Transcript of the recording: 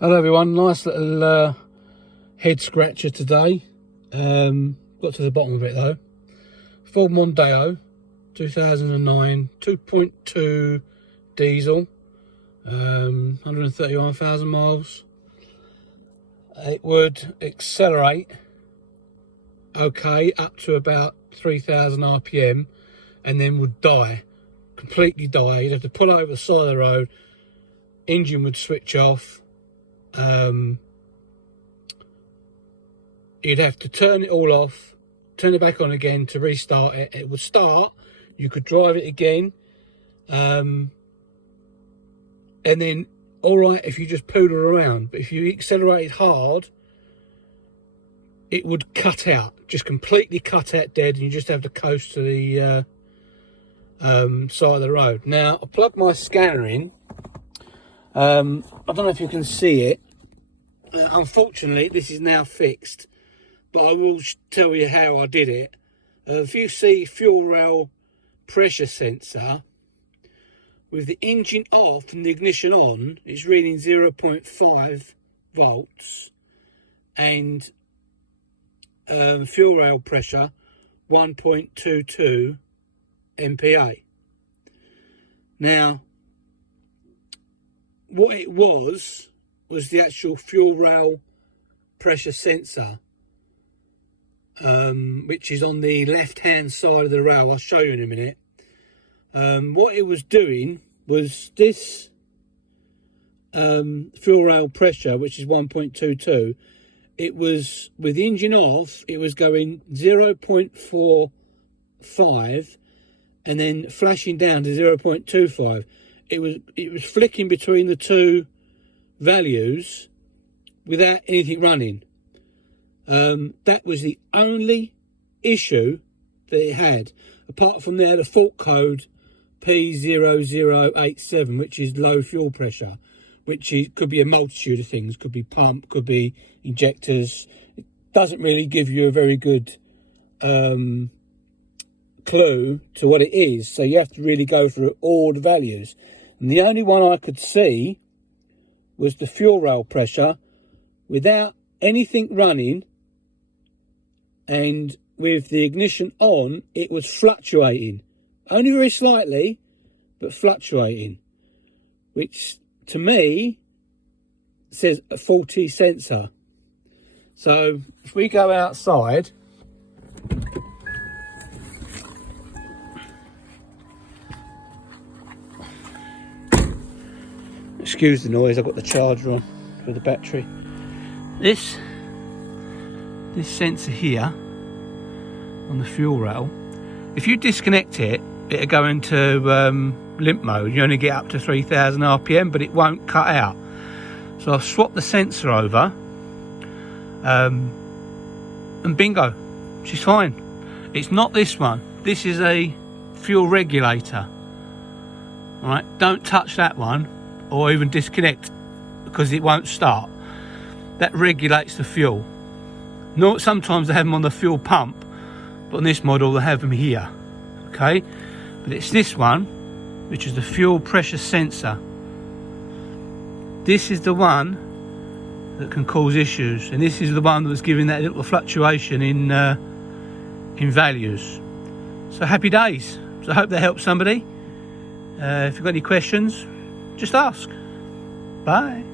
Hello everyone, nice little head scratcher today. Got to the bottom of it though. Ford Mondeo 2009 2.2 diesel, 131,000 miles. It would accelerate okay up to about 3,000 RPM and then would die, completely die. You'd have to pull over the side of the road, engine would switch off. You'd have to turn it all off, turn it back on again to restart it. It would start, you could drive it again, and then all right if you just poodle around. But if you accelerated hard, it would cut out, just completely cut out dead, and you just have to coast to the side of the road. Now I plugged my scanner in. I don't know if you can see it. Unfortunately, this is now fixed, but I will tell you how I did it. If you see fuel rail pressure sensor, with the engine off and the ignition on, it's reading 0.5 volts, and fuel rail pressure 1.22 MPa. Now, what it was the actual fuel rail pressure sensor, which is on the left hand side of the rail. I'll show you in a minute. What it was doing was this fuel rail pressure, which is 1.22, it was, with the engine off, it was going 0.45 and then flashing down to 0.25. It was flicking between the two values without anything running. That was the only issue that it had. Apart from there, the fault code P0087, which is low fuel pressure, which could be a multitude of things. Could be pump, could be injectors. It doesn't really give you a very good clue to what it is, so you have to really go through all the values. And the only one I could see was the fuel rail pressure without anything running, and with the ignition on, it was fluctuating, only very slightly, but fluctuating, which to me says a faulty sensor. So if we go outside, excuse the noise, I've got the charger on for the battery. This sensor here on the fuel rail, if you disconnect it, it'll go into limp mode. You only get up to 3,000 RPM, but it won't cut out. So I've swapped the sensor over, and bingo, she's fine. It's not this one. This is a fuel regulator. All right, don't touch that one, or even disconnect, because it won't start. That regulates the fuel. No, sometimes they have them on the fuel pump, but on this model they have them here. Okay, but it's this one, which is the fuel pressure sensor. This is the one that can cause issues, and this is the one that was giving that little fluctuation in values. So happy days. So I hope that helps somebody. If you've got any questions, just ask. Bye.